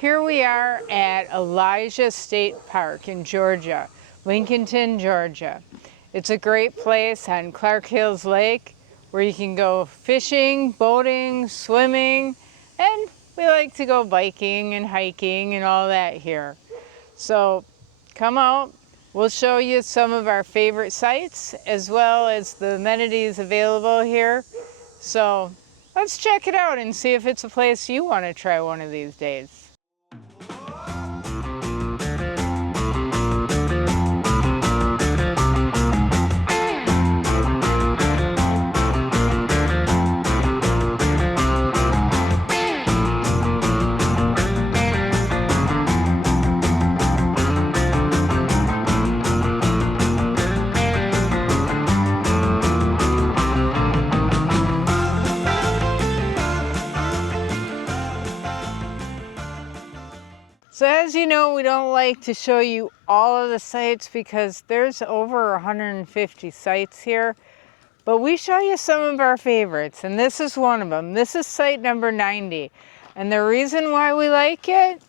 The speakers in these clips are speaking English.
Here we are at Elijah State Park in Georgia, Lincolnton, Georgia. It's a great place on Clark Hills Lake where you can go fishing, boating, swimming, and we like to go biking and hiking and all that here. So come out, we'll show you some of our favorite sites as well as the amenities available here. So let's check it out and see if it's a place you want to try one of these days. So as you know, we don't like to show you all of the sites because there's over 150 sites here, but we show you some of our favorites, and this is one of them. This is site number 90, and the reason why we like it,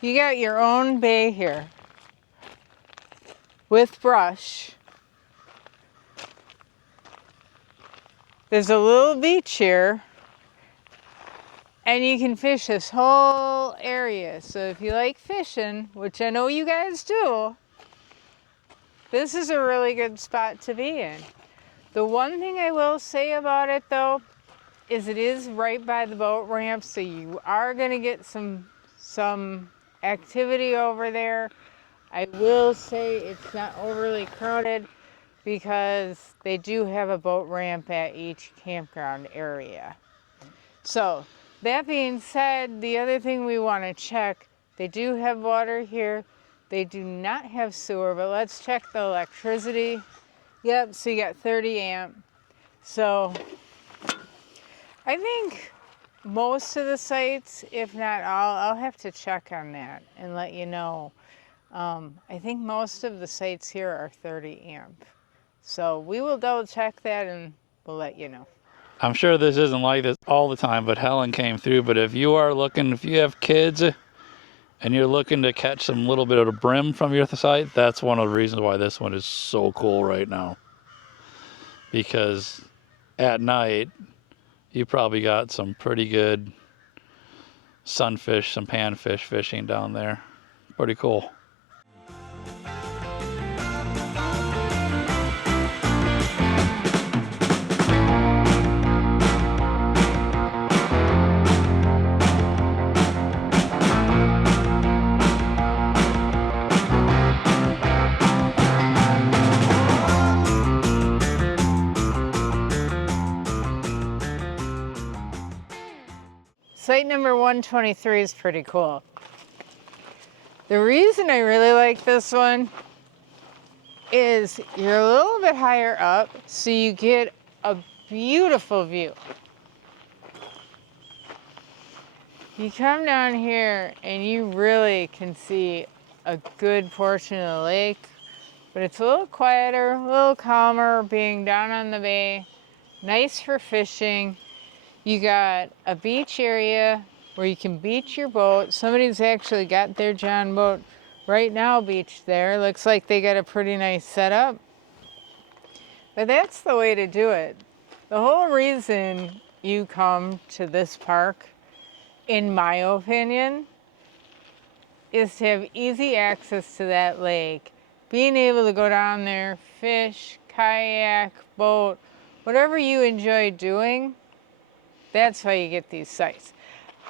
you got your own bay here with brush. There's a little beach here. And you can fish this whole area. So if you like fishing, which I know you guys do, this is a really good spot to be in. The one thing I will say about it though, is it is right by the boat ramp, so you are gonna get some activity over there. I will say it's not overly crowded because they do have a boat ramp at each campground area. So, that being said, the other thing we want to check, they do have water here. They do not have sewer, but let's check the electricity. Yep, so you got 30 amp. So I think most of the sites, if not all, I'll have to check on that and let you know. I think most of the sites here are 30 amp. So we will double check that and we'll let you know. I'm sure this isn't like this all the time, but Helen came through. But if you have kids and you're looking to catch some little bit of the brim from your site, that's one of the reasons why this one is so cool right now. Because at night, you probably got some pretty good sunfish, some panfish fishing down there. Pretty cool. Site number 123 is pretty cool. The reason I really like this one is you're a little bit higher up, so you get a beautiful view. You come down here and you really can see a good portion of the lake, but it's a little quieter, a little calmer being down on the bay. Nice for fishing. You got a beach area where you can beach your boat. Somebody's actually got their John boat right now beached there. Looks like they got a pretty nice setup. But that's the way to do it. The whole reason you come to this park, in my opinion, is to have easy access to that lake. Being able to go down there, fish, kayak, boat, whatever you enjoy doing, that's how you get these sites.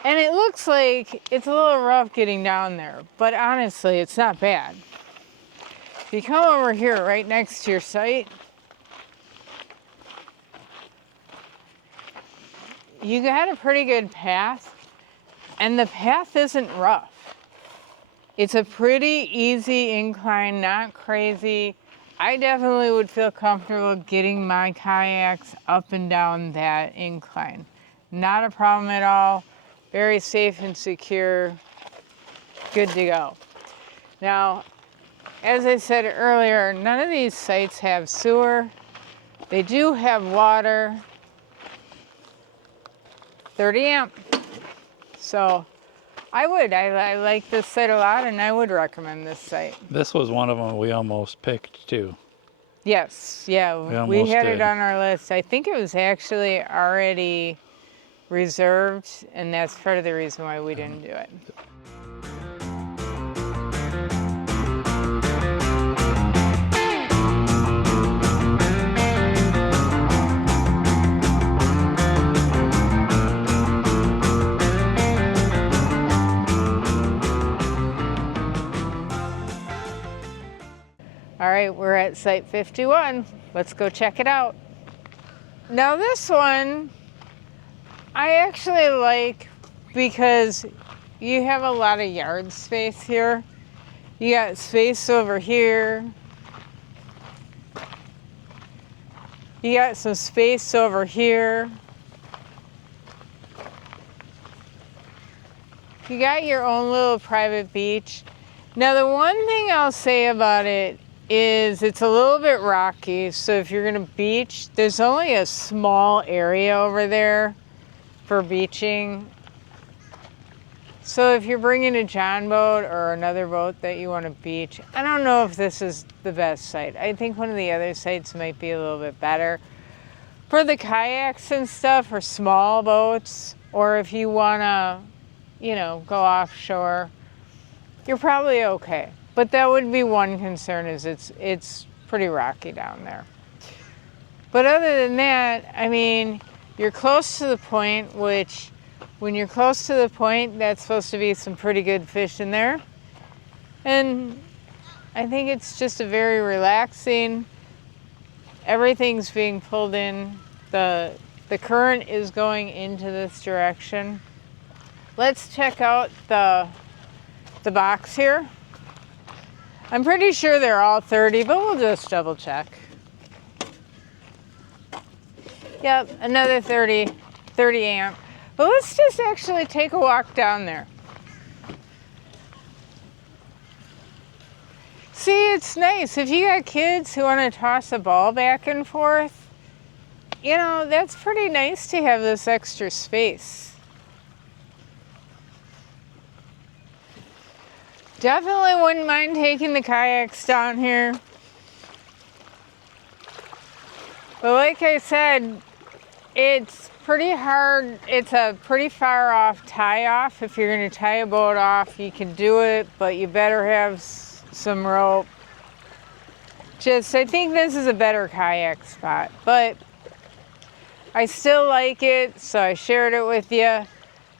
And it looks like it's a little rough getting down there, but honestly, it's not bad. If you come over here right next to your site, you got a pretty good path, and the path isn't rough. It's a pretty easy incline, not crazy. I definitely would feel comfortable getting my kayaks up and down that incline. Not a problem at all. Very safe and secure. Good to go. Now, as I said earlier, none of these sites have sewer. They do have water. 30 amp. So I like this site a lot, and I would recommend this site. This was one of them we almost picked too. Yes, yeah, We we almost had did. it on our list. I think it was actually already reserved, and that's part of the reason why we didn't do it. All right, we're at site 51. Let's go check it out. Now this one, I actually like because you have a lot of yard space here. You got space over here. You got some space over here. You got your own little private beach. Now the one thing I'll say about it is it's a little bit rocky, so if you're gonna beach, there's only a small area over there for beaching. So if you're bringing a John boat or another boat that you want to beach, I don't know if this is the best site. I think one of the other sites might be a little bit better. For the kayaks and stuff, or small boats, or if you wanna, you know, go offshore, you're probably okay. But that would be one concern, is it's pretty rocky down there. But other than that, I mean, you're close to the point, which when you're close to the point, that's supposed to be some pretty good fish in there. And I think it's just a very relaxing, everything's being pulled in. The current is going into this direction. Let's check out the box here. I'm pretty sure they're all 30, but we'll just double check. Yep, another 30 amp. But let's just actually take a walk down there. See, it's nice. If you got kids who want to toss a ball back and forth, you know, that's pretty nice to have this extra space. Definitely wouldn't mind taking the kayaks down here. But like I said, it's pretty hard. It's a pretty far off tie off. If you're gonna tie a boat off, you can do it, but you better have some rope. I think this is a better kayak spot, but I still like it, so I shared it with you.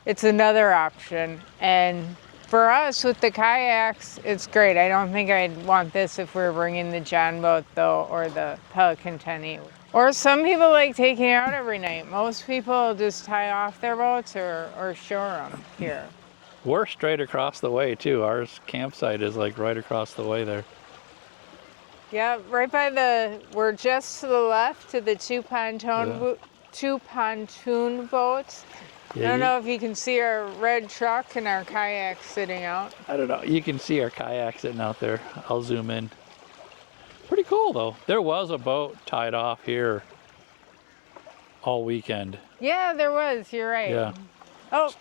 It's another option. And for us with the kayaks, it's great. I don't think I'd want this if we were bringing the John boat though, or the Pelican 10E. Or some people like taking it out every night. Most people just tie off their boats or shore them here. We're straight across the way too. Our campsite is like right across the way there. Yeah, right by we're just to the left to the two pontoon boats. Yeah, I don't know if you can see our red truck and our kayak sitting out. I don't know. You can see our kayak sitting out there. I'll zoom in. Pretty cool though. There was a boat tied off here all weekend. Yeah, there was. You're right. Yeah. Oh,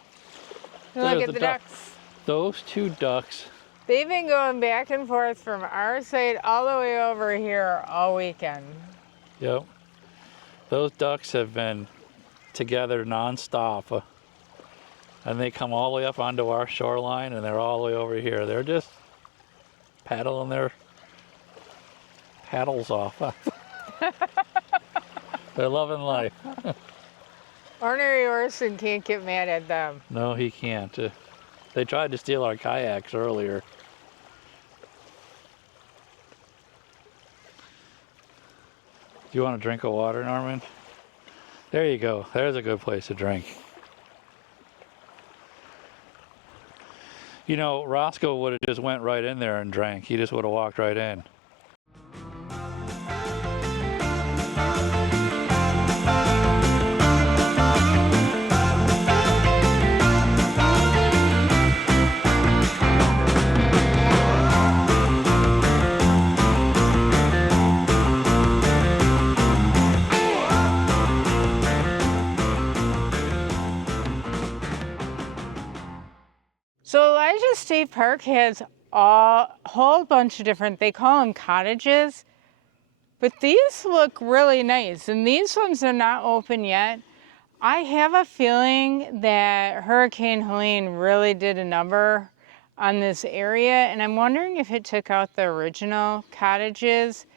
look There's at the ducks. Those two ducks. They've been going back and forth from our side all the way over here all weekend. Yep. Those ducks have been together nonstop. And they come all the way up onto our shoreline and they're all the way over here. They're just paddling their paddles off. They're loving life. Ornery Orson can't get mad at them. No, he can't. They tried to steal our kayaks earlier. Do you want a drink of water, Norman? There you go. There's a good place to drink. You know, Roscoe would have just went right in there and drank. He just would have walked right in. So Elijah State Park has a whole bunch of different, they call them cottages, but these look really nice. And these ones are not open yet. I have a feeling that Hurricane Helene really did a number on this area, and I'm wondering if it took out the original cottages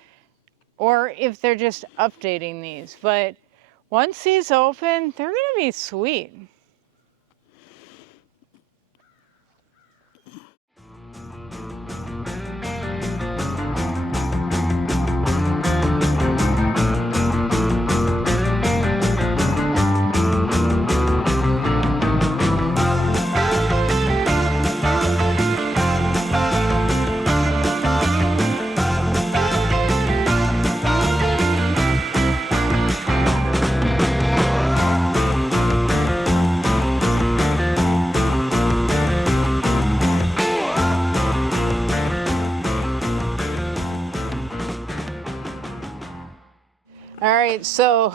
or if they're just updating these. But once these open, they're gonna be sweet. All right, so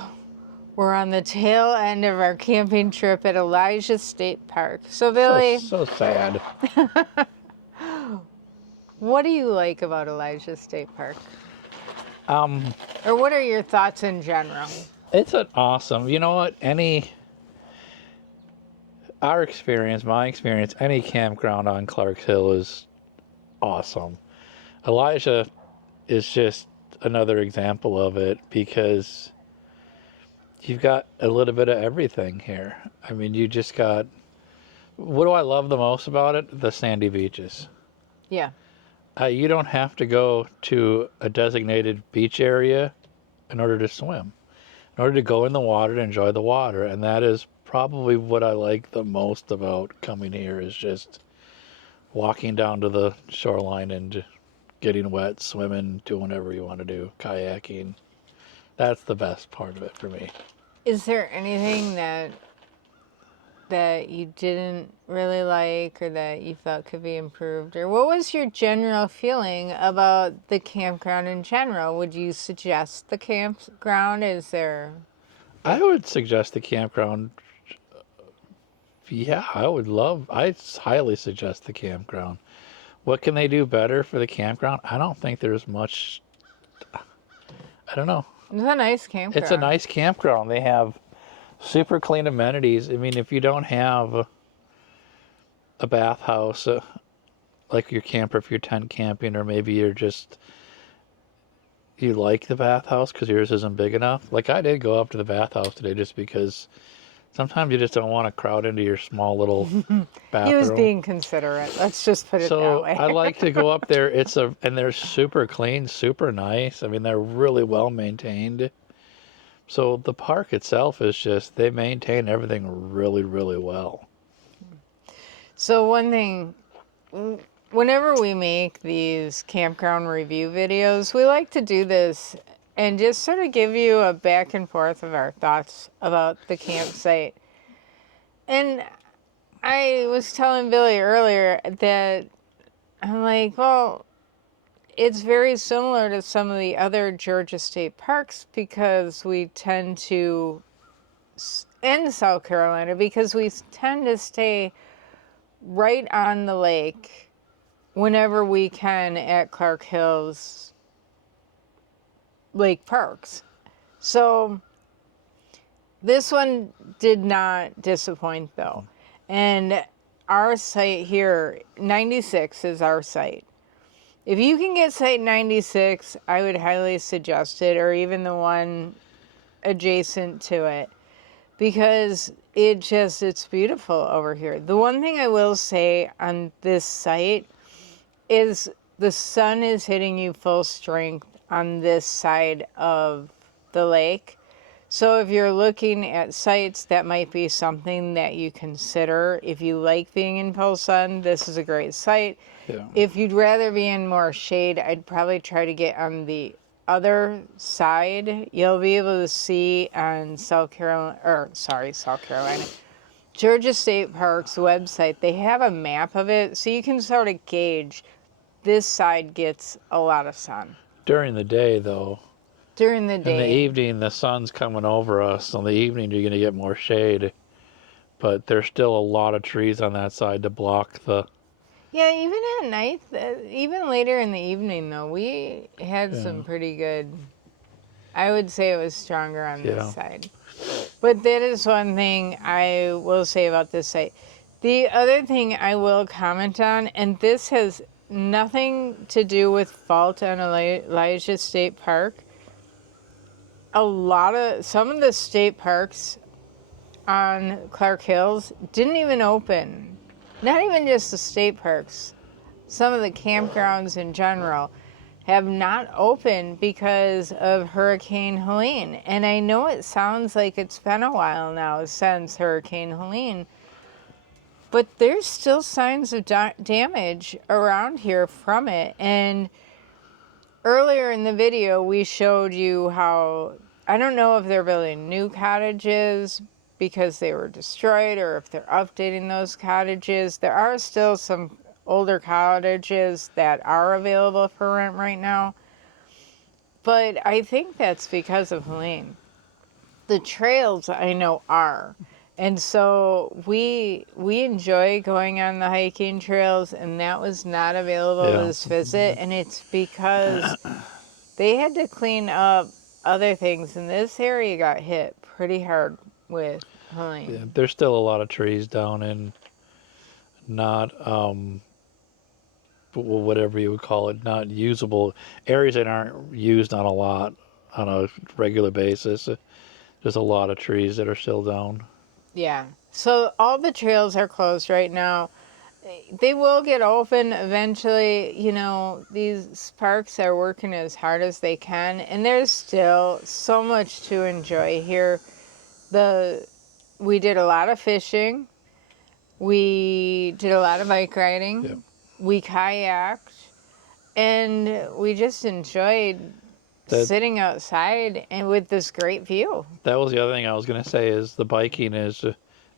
we're on the tail end of our camping trip at Elijah State Park. So Billy, So sad. what do you like about Elijah State Park? Um, Or what are your thoughts in general? it's an awesome. You know what? My experience, any campground on Clark's Hill is awesome. Elijah is just another example of it because you've got a little bit of everything here. I mean, you just got. What do I love the most about it? The sandy beaches. Yeah. You don't have to go to a designated beach area in order to swim, in order to go in the water to enjoy the water. And that is probably what I like the most about coming here is just walking down to the shoreline and getting wet, swimming, doing whatever you want to do, kayaking. That's the best part of it for me. Is there anything that you didn't really like or that you felt could be improved? Or what was your general feeling about the campground in general? Would you suggest the campground? Is there... I would suggest the campground. Yeah, I highly suggest the campground. What can they do better for the campground? I don't think there's much. I don't know. It's a nice campground. It's a nice campground. They have super clean amenities. I mean, if you don't have a bathhouse, like your camper, if you're tent camping, or maybe you like the bathhouse because yours isn't big enough. Like I did go up to the bathhouse today just because sometimes you just don't want to crowd into your small little bathroom. He was being considerate. Let's just put it that way. I like to go up there. And they're super clean, super nice. I mean, they're really well maintained. So the park itself is just, they maintain everything really, really well. So one thing, whenever we make these campground review videos, we like to do this and just sort of give you a back and forth of our thoughts about the campsite. And I was telling Billy earlier that I'm like, well, it's very similar to some of the other Georgia state parks because we tend to, in South Carolina, because we tend to stay right on the lake whenever we can at Clark Hills Lake Parks. So this one did not disappoint though. And our site here, 96 is our site. If you can get site 96, I would highly suggest it, or even the one adjacent to it, because it's beautiful over here. The one thing I will say on this site is the sun is hitting you full strength on this side of the lake. So if you're looking at sites, that might be something that you consider. If you like being in full sun, this is a great site. Yeah. If you'd rather be in more shade, I'd probably try to get on the other side. You'll be able to see on South Carolina, Georgia State Park's website, they have a map of it, so you can sort of gauge this side gets a lot of sun. During the day, though. During the day. In the evening, the sun's coming over us. In the evening, you're going to get more shade. but there's still a lot of trees on that side to block the. Yeah, even at night, even later in the evening, though, we had some pretty good. I would say it was stronger on this side. But that is one thing I will say about this site. The other thing I will comment on, and this has nothing to do with fault on Elijah State Park. Some of the state parks on Clark Hills didn't even open. Not even just the state parks. Some of the campgrounds in general have not opened because of Hurricane Helene. And I know it sounds like it's been a while now since Hurricane Helene, but there's still signs of damage around here from it. And earlier in the video, we showed you how, I don't know if they're building new cottages because they were destroyed or if they're updating those cottages. There are still some older cottages that are available for rent right now. But I think that's because of Helene. The trails I know are. And so we enjoy going on the hiking trails, and that was not available this visit. And it's because they had to clean up other things, and this area got hit pretty hard with Helene. Yeah, there's still a lot of trees down in not whatever you would call it, not usable areas that aren't used on a regular basis. There's a lot of trees that are still down. Yeah. So all the trails are closed right now. They will get open eventually. You know, these parks are working as hard as they can, and there's still so much to enjoy here. We did a lot of fishing. We did a lot of bike riding. Yep. We kayaked, and we just enjoyed sitting outside and with this great view. That was the other thing I was going to say is the biking is,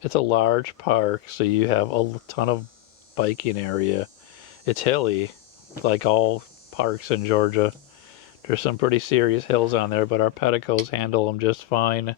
it's a large park, so you have a ton of biking area. It's hilly, like all parks in Georgia. There's some pretty serious hills on there, but our pedicos handle them just fine.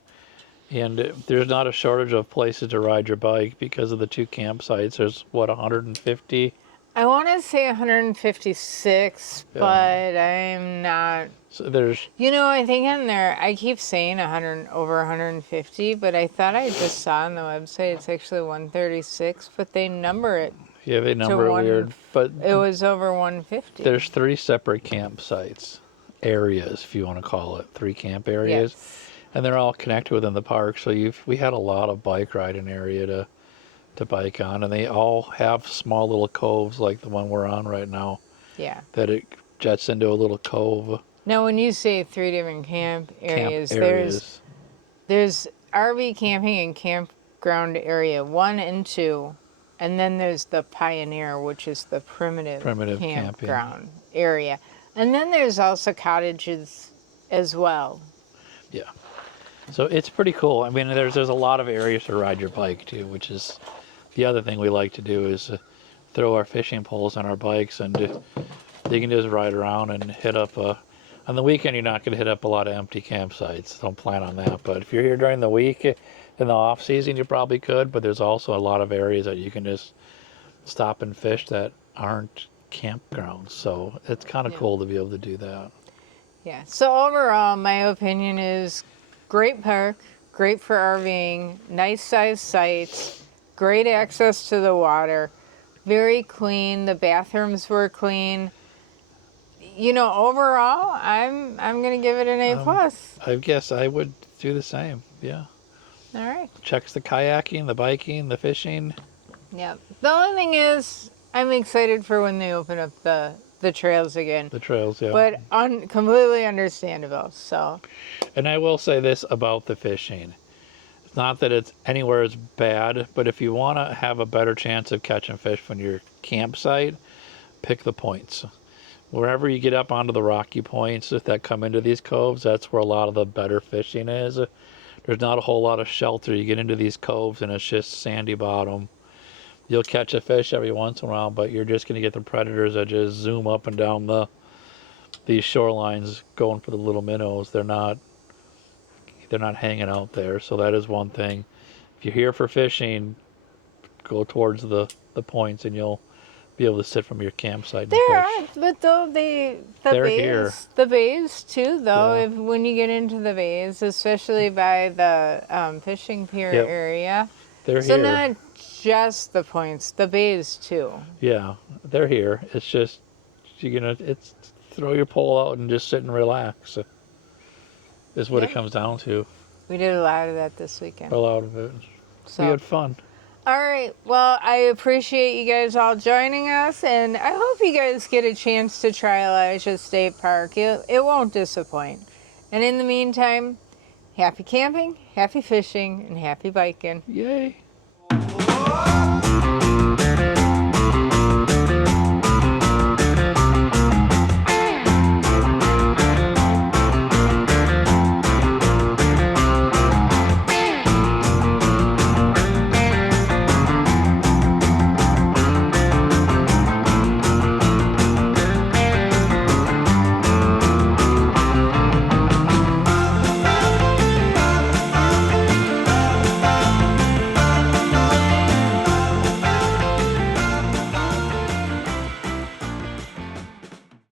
And there's not a shortage of places to ride your bike because of the two campsites. There's, 150? I want to say 156, but I'm not. So there's. I think on there, I keep saying over 150, but I thought I just saw on the website it's actually 136, but they number it. Yeah, they number it weird, but it was over 150. There's 3 separate campsites, areas, if you want to call it, 3 camp areas. Yes. And they're all connected within the park, so we had a lot of bike riding area to bike on, and they all have small little coves like the one we're on right now. Yeah. That it jets into a little cove. Now, when you say 3 different camp areas, there's RV camping and campground area 1 and 2, and then there's the Pioneer, which is the primitive campground area. And then there's also cottages as well. Yeah. So it's pretty cool. I mean, there's a lot of areas to ride your bike too, which is the other thing we like to do is throw our fishing poles on our bikes and you can just ride around and hit up. On the weekend, you're not going to hit up a lot of empty campsites. Don't plan on that. But if you're here during the week, in the off season, you probably could. But there's also a lot of areas that you can just stop and fish that aren't campgrounds. So it's kind of cool to be able to do that. Yeah. So overall, my opinion is great park, great for RVing, nice sized sites, great access to the water, very clean. The bathrooms were clean. Overall, I'm gonna give it an A+. I guess I would do the same. Yeah. All right. Checks the kayaking, the biking, the fishing. Yep. The only thing is, I'm excited for when they open up the trails again. The trails, yeah. But completely understandable. So. And I will say this about the fishing. It's not that it's anywhere as bad, but if you want to have a better chance of catching fish from your campsite, pick the points. Wherever you get up onto the rocky points that come into these coves, that's where a lot of the better fishing is. There's not a whole lot of shelter. You get into these coves and it's just sandy bottom. You'll catch a fish every once in a while, but you're just going to get the predators that just zoom up and down these shorelines going for the little minnows. They're not hanging out there, so that is one thing. if you're here for fishing, go towards the points and you'll be able to sit from your campsite and There fish. are, but though They're here. the bays too, though, Yeah. if when you get into the bays, especially by the fishing pier Yep. area. They're So here. not just the points, the bays too. Yeah, they're here. It's just it's throw your pole out and just sit and relax. Is what it Yeah. comes down to. We did a lot of that this weekend. A lot of it. So. We had fun. All right. Well, I appreciate you guys all joining us, and I hope you guys get a chance to try Elijah State Park. It won't disappoint. And in the meantime, happy camping, happy fishing, and happy biking. Yay. Whoa!